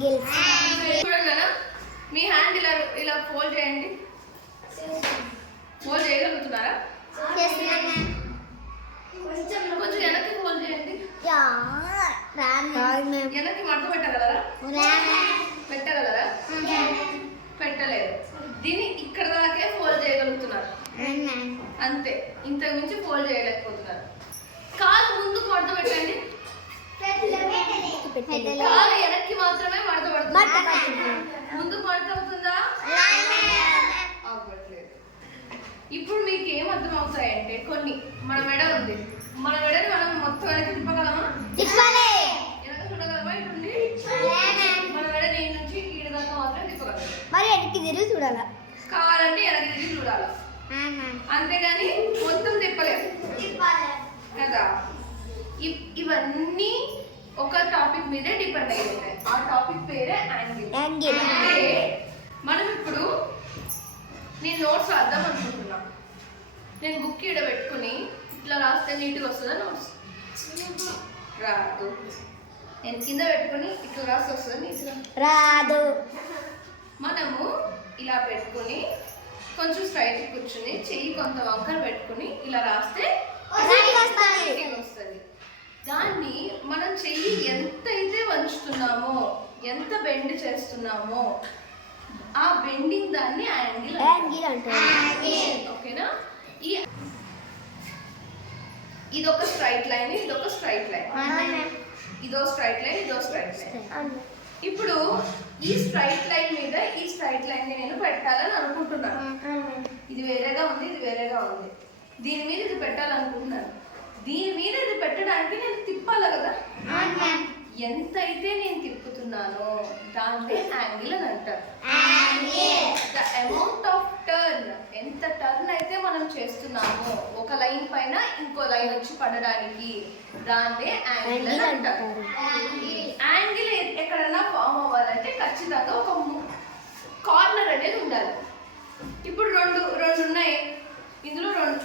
చూడండి మీ హ్యాండ్ ఇలా ఇలా ఫోల్డ్ చేయండి. ఫోల్డ్ చేయగలుగుతున్నారా? కొంచెం వెనక్కి ఫోల్డ్ చేయండి. వెనక్కి మడత పెట్టగలరా? పెట్టగలరా? పెట్టలేదు. దీన్ని ఇక్కడ దాకే ఫోల్డ్ చేయగలుగుతున్నారు అంతే, ఇంతకు మించి ఫోల్డ్ చేయలేకపోతున్నారు. కాలు ముందుకు మడత పెట్టండి. కాలు వెనక్కి మాత్రమే మడత పడుతుంది. ముందుకు మడత అవుతుందా? అవ్వట్లేదు. ఇప్పుడు మీకు ఏం అర్థం అవుతాయంటే, కొన్ని మన మెడ ఉంది, మన మెడని మనం మొత్తం వెనక్కి తిప్పగలమా? వెనక చూడగలమా? ఇటుంది మన మెడ నేను నుంచి ఈడు దాకా మాత్రం తిప్పగలం. మరి వెనక్కి తిరిగి చూడాలా? కావాలంటే వెనక్కి తిరిగి చూడాలా, అంతేగాని మొత్తం తిప్పలేదు కదా. ఇవన్నీ ఒక టాపిక్ మీదే డిపెండ్ అయి ఉంటాయి. ఆ టాపిక్ పేరే యాంగిల్. అంటే మనం ఇప్పుడు నేను నోట్స్ రాద్దాం అనుకుంటున్నా. నేను బుక్ ఈడ పెట్టుకుని ఇట్లా రాస్తే నీట్గా వస్తుందా? నోట్స్ రాదు. నేను కింద పెట్టుకుని ఇట్లా రాస్తే వస్తుందా? నీట్గా రాదు. మనము ఇలా పెట్టుకుని కొంచెం స్ట్రైట్ కూర్చుని చెయ్యి కొంత వంకర పెట్టుకుని ఇలా రాస్తే వస్తుంది. దాన్ని మనం చెయ్యి ఎంతైతే వంచుతున్నామో, ఎంత బెండ్ చేస్తున్నామో, ఆ బెండింగ్ దాన్ని యాంగిల్ అంటారు. ఓకేనా? ఇదొక స్ట్రైట్ లైన్, ఇదొక స్ట్రైట్ లైన్, ఇదో స్ట్రైట్ లైన్, ఇదో స్ట్రైట్ లైన్. ఇప్పుడు ఈ స్ట్రైట్ లైన్ మీద ఈ స్ట్రైట్ లైన్ ని నేను పెట్టాలని అనుకుంటున్నాను. ఇది వేరేగా ఉంది, ఇది వేరేగా ఉంది. దీని మీద ఇది పెట్టాలనుకుంటున్నాను. దీని మీద ఇది పెట్టడానికి నేను తిప్పాలి కదా. ఎంతైతే నేను తిప్పుతున్నానో దాన్ని యాంగిల్ అని అంటారు. ద అమౌంట్ ఆఫ్ టర్న్, ఎంత టర్న్ అయితే మనం చేస్తున్నామో ఒక లైన్ పైన ఇంకో లైన్ వచ్చి పడడానికి, దాన్నే యాంగిల్ అని అంటారు. యాంగిల్ ఎక్కడైనా ఫామ్ అవ్వాలంటే ఖచ్చితంగా ఒక కార్నర్ అనేది ఉండాలి. ఇప్పుడు రెండు ఉన్నాయి, ఇందులో రెండు,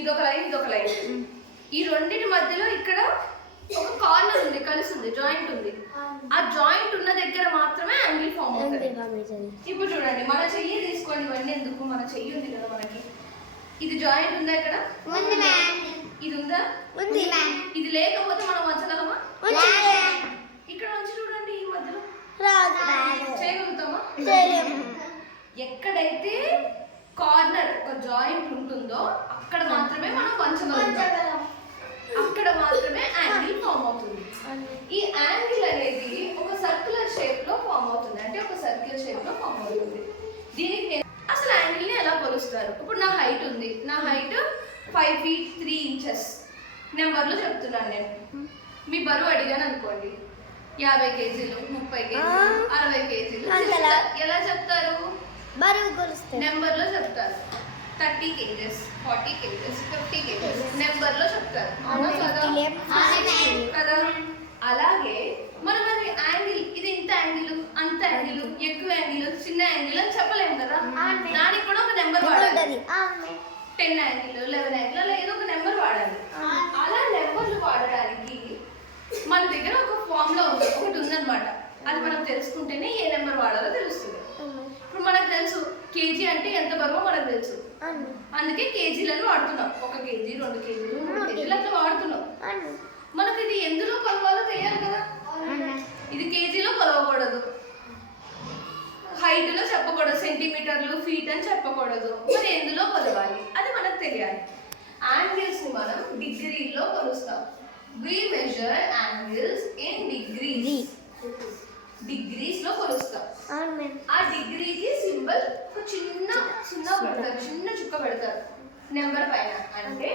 ఇదొక లైన్, ఇదొక లైన్. ఈ రెండింటి మధ్యలో ఇక్కడ ఒక కార్నర్ ఉంది, కలిసి ఉంది, జాయింట్ ఉంది. ఆ జాయింట్ ఉన్న దగ్గర మాత్రమే యాంగిల్ ఫామ్ అవుతుంది. ఇప్పుడు చూడండి, మన చెయ్యి తీసుకోండి. ఇవన్నీ ఎందుకు? మన చెయ్యి ఉంది కదా మనకి. ఇది జాయింట్ ఉందా? ఇక్కడ ఇది ఉందా? ఇది లేకపోతే మనం వంచగలమా? ఇక్కడ వంచి చూడండి, ఈ మధ్యలో చేయగలుగుతామా? ఎక్కడైతే కార్నర్ ఒక జాయింట్ ఉంటుందో అక్కడ మాత్రమే మనం వంచగలుగుతాం. అక్కడ మాత్రమే యాంగిల్ ఫామ్ అవుతుంది. ఈ యాంగిల్ అనేది ఒక సర్క్యులర్ షేప్ లో ఫామ్ అవుతుంది. అంటే ఒక సర్క్యులర్ షేప్ లో ఫామ్ అవుతుంది. దీనికి అసలు యాంగిల్ ని ఎలా కొలుస్తారు? ఇప్పుడు నా హైట్ ఉంది, నా హైట్ 5 feet 3 inches నెంబర్లో చెప్తున్నాను నేను. మీ బరువు అడిగాను అనుకోండి, 50 kgs, 30 kgs, 60 kgs. ఎలా చెప్తారు? బరువు కొలుస్తారు, నెంబర్లో చెప్తారు. 30 kgs, 40 kgs, 50 kgs నెంబర్లో చెప్తారు. కదా? అలాగే మనం అది యాంగిల్, ఇది ఇంత యాంగిల్, అంత యాంగిల్, ఎక్కువ యాంగిల్, చిన్న యాంగిల్ అని చెప్పలేము కదా. దానికి కూడా ఒక నెంబర్ వాడాలి. 10 యాంగిల్, 11 యాంగిల్, అలా ఏదో ఒక నెంబర్ వాడాలి. అలా నెంబర్లు వాడడానికి మన దగ్గర ఒక ఫార్ములా ఉంది, ఒకటి ఉందన్నమాట. అది మనం తెలుసుకుంటేనే ఏ నెంబర్ వాడాలో తెలుస్తుంది. ఇప్పుడు మనకు తెలుసు కేజీ అంటే ఎంత బరువో మనకు తెలుసు, అందుకే కేజీలను వాడుతున్నాం. 1 kg, 2 kg, 3 kg అట్లా వాడుతున్నాం. మనకు ఇది ఎందులో కొలవాలో తెలియాలి కదా. ఇది కేజీలో కొలవకూడదు, హైట్ లో చెప్పకూడదు, సెంటీమీటర్లు, ఫీట్ అని చెప్పకూడదు. మరి ఎందులో కొలవాలి అది మనకు తెలియాలి. యాంగిల్స్ ని మనం డిగ్రీలో కొలుస్తాం. We measure angles in degrees. Degrees లో కొలుస్తాం. ఆ డిగ్రీకి సింబల్ చిన్న పెడతారు, చిన్న చుక్క పెడతారు నెంబర్ పైన. అంటే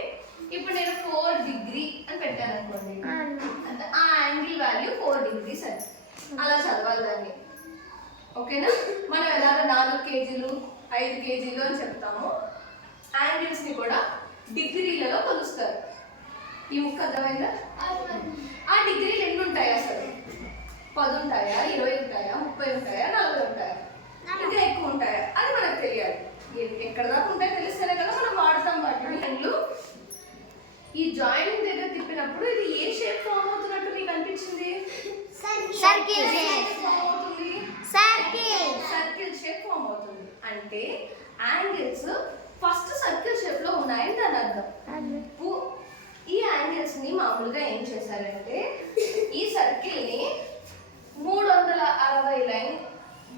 ఇప్పుడు నేను 4 degree అని పెట్టాను అనుకోండి, అంటే ఆ యాంగిల్ వాల్యూ 4 degrees అని అలా చదవాలి దాన్ని. ఓకేనా? మనం ఎలాగ 4 kg, 5 kg అని చెప్తాము, యాంగిల్స్ ని కూడా డిగ్రీలలో కొలుస్తారు. ఈ ముక్క అర్థమైందా? ఆ డిగ్రీలు ఎన్ని ఉంటాయి అసలు? 10 ఉంటాయా, 20 ఉంటాయా, 30 ఉంటాయా, 40 ఉంటాయా, ఇంకా ఎక్కువ ఉంటాయా అది మనకు తెలియాలి. ఎక్కడ దాకా ఉంటాయో తెలిస్తేనే కదా మనం వాడతాం వాటిని. ఈ జాయింట్ దగ్గర తిప్పినప్పుడు ఇది ఏ షేప్ ఫామ్ అవుతున్నట్టు మీకు అనిపించింది? సర్కిల్. అంటే యాంగిల్స్ ఫస్ట్ సర్కిల్ షేప్ లో ఉన్నాయని దాని అర్థం. ఈ యాంగిల్స్ ని మామూలుగా ఏం చేశారంటే ఈ సర్కిల్ ని 360 లైన్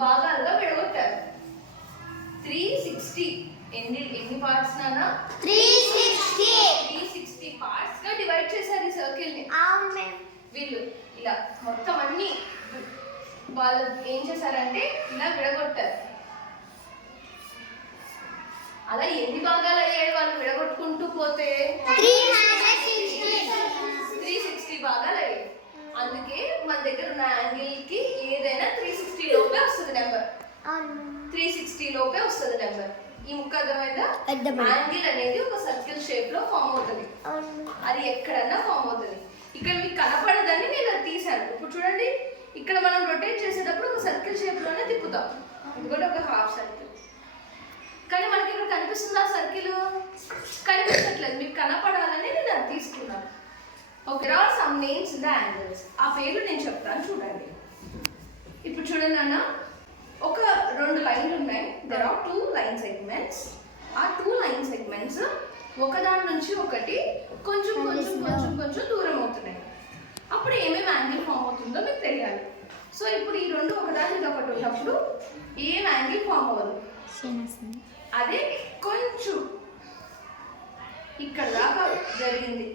భాగాలుగా విడగొట్టారు. 360 ఎన్ని పార్ట్స్ నానా? 360 పార్ట్స్ గా డివైడ్ చేశారు ఈ సర్కిల్ ని. వీళ్ళు ఇలా మొత్తం అన్ని వాళ్ళు ఏం చేశారంటే ఇలా విడగొట్టారు. అలా ఎన్ని భాగాలు అయ్యాయి వాళ్ళు విడగొట్టుకుంటూ పోతే? 360 భాగాలు అయ్యాయి. అందుకే మన దగ్గర ఉన్న యాంగిల్ కి ఏదైనా 360 లోపే వస్తుంది నెంబర్. 360 లోపే వస్తుంది నెంబర్. ఈ ముక్క అర్థమైందా? యాంగిల్ అనేది ఒక సర్కిల్ షేప్ లో ఫామ్ అవుతుంది. అది ఎక్కడన్నా ఫామ్ అవుతుంది. ఇక్కడ మీకు కనపడదని నేను అది తీసాను. ఇప్పుడు చూడండి, ఇక్కడ మనం రొటేట్ చేసేటప్పుడు ఒక సర్కిల్ షేప్ లోనే తిప్పుతాం. ఎందుకంటే ఒక హాఫ్ సర్కిల్. కానీ మనకి ఇక్కడ కనిపిస్తుంది ఆ సర్కిల్? కనిపించట్లేదు. మీకు కనపడాలని నేను అది తీసుకున్నాను. Okay, there are some names in the angles. ఆ పేర్లు నేను చెప్తాను చూడండి. ఇప్పుడు చూడండి అన్న, ఒక 2 లైన్లు ఉన్నాయి. there are 2 line segments. ఆ 2 line segments ఒకదాని నుంచి ఒకటి కొంచెం కొంచెం కొంచెం కొంచెం దూరం అవుతున్నాయి. అప్పుడు ఏమేమి యాంగిల్ ఫామ్ అవుతుందో మీకు తెలియాలి. సో ఇప్పుడు ఈ రెండు ఒకదాని మీద ఒకటి ఉన్నప్పుడు ఏం యాంగిల్ ఫామ్ అవ్వదు. అదే కొంచెం ఇక్కడ దాకా జరిగింది.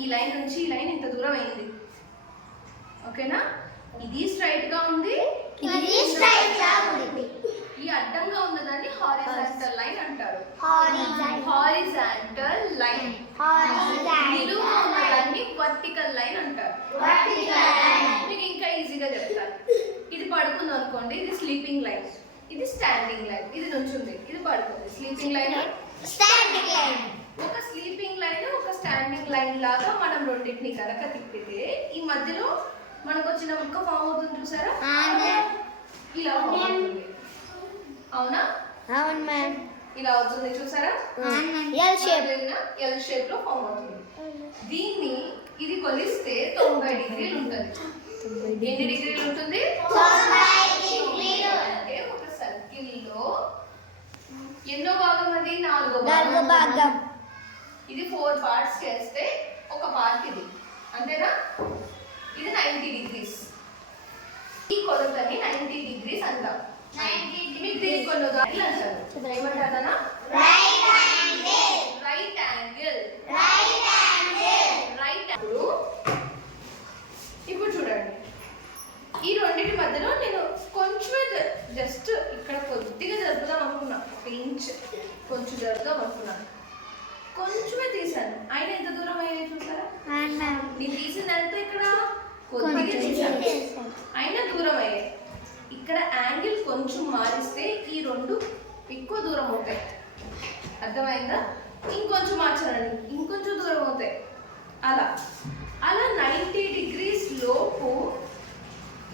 ఈ లైన్ నుంచి ఈ లైన్ ఇంత దూరం అయింది. ఓకేనా? ఇది స్ట్రైట్ గా ఉంది, ఈ అడ్డంగా ఉన్నదాన్ని హారిజాంటల్ లైన్ అంటారు. Horizontal line. నిలువుగా ఉన్నదాన్ని వర్టికల్ లైన్ అంటారు. మీకు ఇంకా ఈజీగా చెప్తాను. ఇది పడుకుంది అనుకోండి, ఇది స్లీపింగ్ లైన్. ఇది స్టాండింగ్ లైన్. ఇది నుంచుంది, ఇది పడుకుంది. Sleeping line, standing line. ఒక స్లీపింగ్ లైన్, ఒక స్టాండింగ్ లైన్ లాగా మనం రెండింటిని కనుక తిప్పితే ఈ మధ్యలో మనకు వచ్చిన ముక్క ఫామ్ అవుతుంది. చూసారా? ఇలా ఫామ్ అవుతుంది. అవునా? అవును మ్యామ్. ఇలా అవుతుంది. చూసారా? ఎల్ షేప్ లో ఫామ్ అవుతుంది. దీన్ని ఇది కొలిస్తే 90 డిగ్రీలు ఉంటుంది. ఎన్ని డిగ్రీలు ఉంటుంది? 90 డిగ్రీలు. అంటే ఒక సర్కిల్ లో ఎన్నో భాగం అది? 4వ భాగం. ఇది 4 పార్ట్స్ చేస్తే ఒక పార్ట్ ఇది. అంతేనా? ఇది 90 డిగ్రీస్. ఈ కొలతని 90 డిగ్రీస్ అంటాం. మీకు దీనికి కొన్ని ఉదాహరణలు అంటారు. ఏమంటారా? Right angle. Right angle. ఇప్పుడు చూడండి, ఈ రెండింటి మధ్యలో నేను కొంచెమే జస్ట్ ఇక్కడ కొద్దిగా జరుపుదాం అనుకున్నా. ఒక ఇంచ్ కొంచెం జరుపుదాం అనుకున్నాను. కొంచెమే తీసాను. ఆయన ఎంత దూరం అయ్యాయి చూసారా? నేను తీసిందంతా ఇక్కడ కొద్దిగా తీసాను, అయినా దూరం అయ్యాయి. ఇక్కడ యాంగిల్ కొంచెం మారిస్తే ఈ రెండు ఎక్కువ దూరం అవుతాయి. అర్థమైందా? ఇంకొంచెం మార్చాలండి, ఇంకొంచెం దూరం అవుతాయి. అలా 90 డిగ్రీస్ లోపు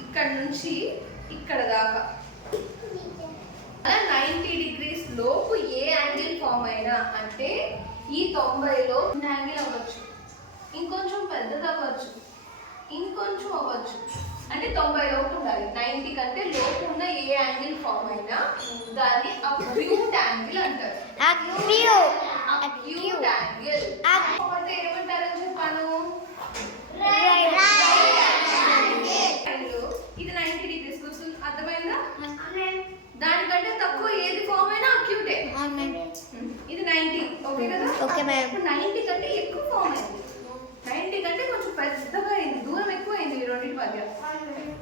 ఇక్కడ నుంచి ఇక్కడ దాకా అలా 90 డిగ్రీస్ లోపు ఏ యాంగిల్ ఫామ్ అయినా అంటే ఈ 90లో యాంగిల్ అవ్వచ్చు, ఇంకొంచెం పెద్దది అవ్వచ్చు, ఇంకొంచెం అవ్వచ్చు. అంటే 90 లోపు ఉండాలి. 90 కంటే లోపు ఉన్న ఏ యాంగిల్ ఫామ్ అయినా దాన్ని అక్యూట్ యాంగిల్ అంటారు. అక్యూట్ యాంగిల్ అంటే ఏమంటారని చెప్పాను? ఇది 90 డిగ్రీస్ కూర్చుంది. అర్థమైందా? దానికంటే తక్కువ ఏది ఫామ్ అయినా అక్యూటే. ఇది 90. ఓకే కదా? ఇప్పుడు 90 కంటే ఎక్కువ ఫామ్ అయింది. 90 కంటే కొంచెం పెద్దగా అయింది, దూరం ఎక్కువ అయింది ఈ రెండింటి మధ్య.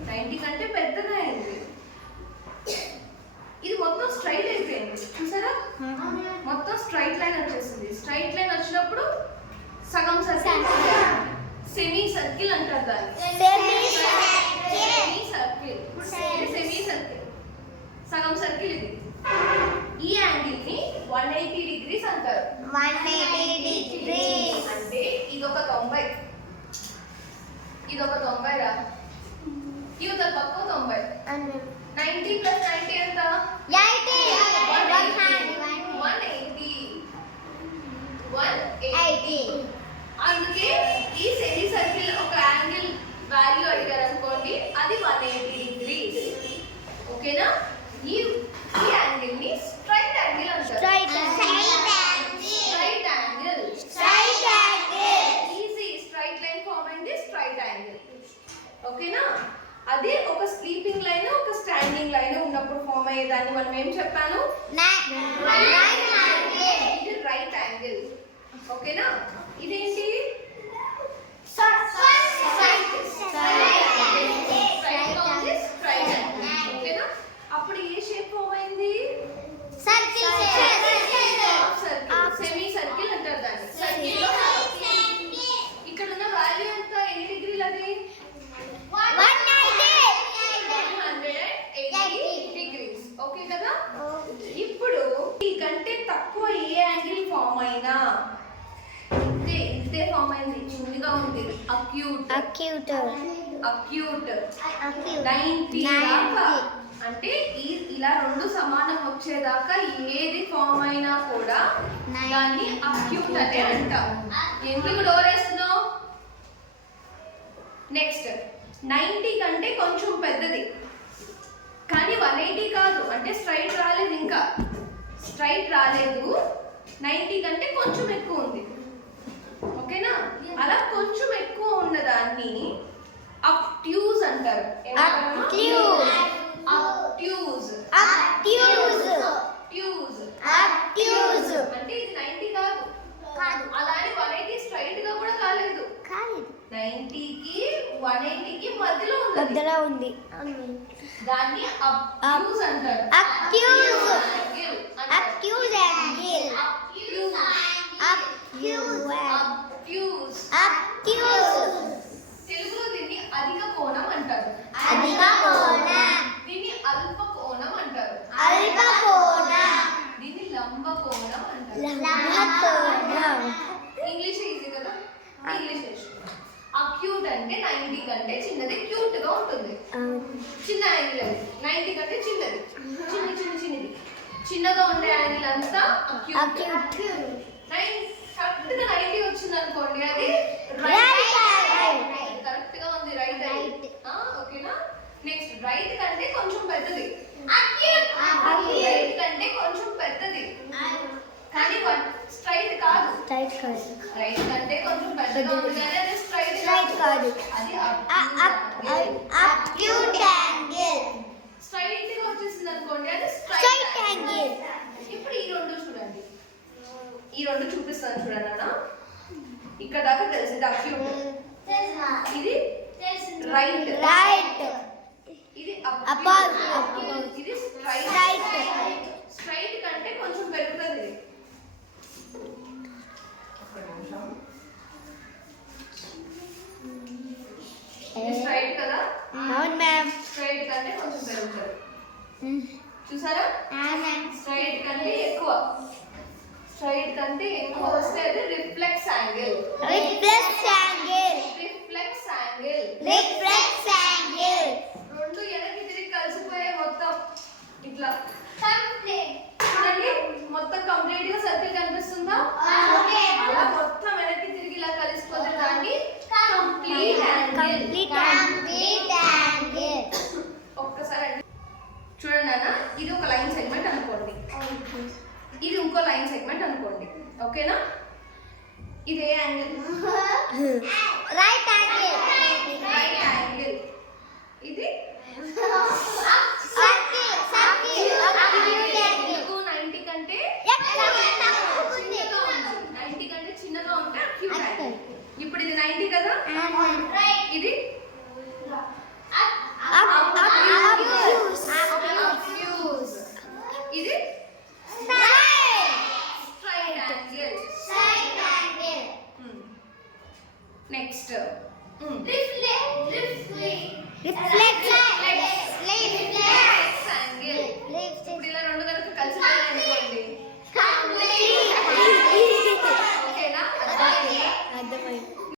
90 కంటే పెద్దగా అయింది. ఇది మొత్తం స్ట్రైట్ అయిపోయింది. చూసారా? మొత్తం స్ట్రైట్ లైన్ వచ్చేసింది. స్ట్రైట్ లైన్ వచ్చినప్పుడు సగం సర్కిల్, సెమీ సర్కిల్ అంటారు దాన్ని. Semi circle. ఇప్పుడు సెమీ సర్కిల్, సగం సర్కిల్. ఇది ఈ యాంగిల్ ని 180 డిగ్రీస్ అంటారు. 180 డిగ్రీస్ అంటే ఇదొక 90, ఇదొక 90 రా. ఇదొక పక్క 90. 90 ప్లస్ 90 ఎంత? 180. అందుకే ఈ సెమీ సర్కిల్ ఒక యాంగిల్ వాల్యూ అడిగారు అనుకోండి, అది 180 డిగ్రీస్. ఓకేనా? ఈ యాంగిల్ ఓకేనా? అదే ఒక స్లీపింగ్ లైన్ ఒక స్టాండింగ్ లైన్ ఉన్నప్పుడు ఫామ్ అయ్యేదాన్ని మనం ఏం చెప్పాను? ఇది రైట్ యాంగిల్. ఓకేనా? ఇదేంటి? ఓకేనా? అప్పుడు ఏ షేప్ ఫామ్ అయింది? సెమీ సర్కిల్ అంటారు దాన్ని. సర్కిల్ లో ఇక్కడ ఉన్న వాల్యూ ఎంత? ఎన్ని డిగ్రీలు అది? 180 డిగ్రీస్. ఓకే కదా? ఇప్పుడు ఈ కంటే తక్కువ ఏ యాంగిల్ ఫామ్ అయినా ఇంతే ఫామ్ అయింది. చిన్నగా ఉంది. అక్యూట్ 90 దాకా అంటే ఇలా రెండు సమానం వచ్చేదాకా ఏది ఫామ్ అయినా కూడా దాన్ని అక్యూట్ అనే అంటాం. ఎందుకు డోర్ వేస్తున్నావు? నెక్స్ట్ 90 కంటే కొంచెం పెద్దది కానీ 180 కాదు, అంటే స్ట్రైట్ రాలేదు, ఇంకా స్ట్రైట్ రాలేదు. 90 కంటే కొంచెం ఎక్కువ ఉంది. ఓకేనా? అలా కొంచెం ఎక్కువ ఉన్నదాన్ని అబ్ట్యూజ్ అంటారు. అంటే ఇది 90 కాదు, అలానే 180 స్ట్రైట్ గా కూడా కాలేదు. 90కి 180కి మధ్యలో ఉంది. దాన్ని అబ్ట్యూజ్ అంటారు. తెలుగులో దీన్ని అధిక కోణం అంటారు. దీన్ని అల్ప కోణం అంటారు. దీన్ని లంబ కోణం అంటారు. ఇంగ్లీష్ ఈజీ కదా? ఇంగ్లీష్ అక్యూట్ అంటే 90 కంటే చిన్నది, క్యూట్ గా ఉంటుంది. చిన్న యాంగిల్ అది 90 కంటే చిన్నది, చిన్నది చిన్నగా ఉండే యాంగిల్ అంతా అక్యూట్. కరెక్ట్ గా 90 వచ్చింది అనుకోండి, అది కరెక్ట్ గా ఉంది, రైట్. ఓకేనా? నెక్స్ట్ రైట్ కంటే కొంచెం పెద్దది. రైట్ కంటే కొంచెం పెద్దది కానీ స్ట్రైట్ కాదు. రైట్ కంటే కొంచెం పెద్దగా ఉంది కానీ అది స్ట్రైట్ కాదు. అది అక్యూట్ యాంగిల్. స్ట్రైట్ గా వచ్చేసింది అనుకోండి, అది స్ట్రైట్ యాంగిల్. ఇప్పుడు ఈ రెండు చూడండి, ఈ రెండు చూపిస్తాను చూడండి అన్న. ఇక్కడ దాకా తెలిసింది అక్యూట్. ఇది రైట్, ఇది అపోజిట్, ఇది స్ట్రైట్. స్ట్రైట్ కంటే కొంచెం పెరుగుతుంది. స్ట్రైట్ కదా? అవును మ్యామ్. స్ట్రైట్ కంటే కొంచెం పెరుగుతుంది. చూసారా? స్ట్రైట్ కంటే ఎక్కువ వస్తే అది రిఫ్లెక్స్ యాంగిల్. రెండు వెనక్కి తిరిగి కలిసిపోయే మొత్తం ఇట్లా చూడండి, మొత్తం కంప్లీట్ గా సర్కిల్ కనిపిస్తుందా? అలా మొత్తం వెనక్కి తిరిగి ఇలా కలిసిపోతే దాన్ని కంప్లీట్ యాంగిల్. ఒక్కసారి చూడండి అన్న, ఇది ఒక లైన్ సెగ్మెంట్ అనుకోండి, ఇది ఇంకో లైన్ సెగ్మెంట్ అనుకోండి. ఓకేనా? ఇది ఏ యాంగిల్? Right angle. ఇది 90 కంటే 90 కంటే చిన్నగా ఉంటే అక్యూట్ యాంగిల్. ఇప్పుడు ఇది 90 కదా, ఇది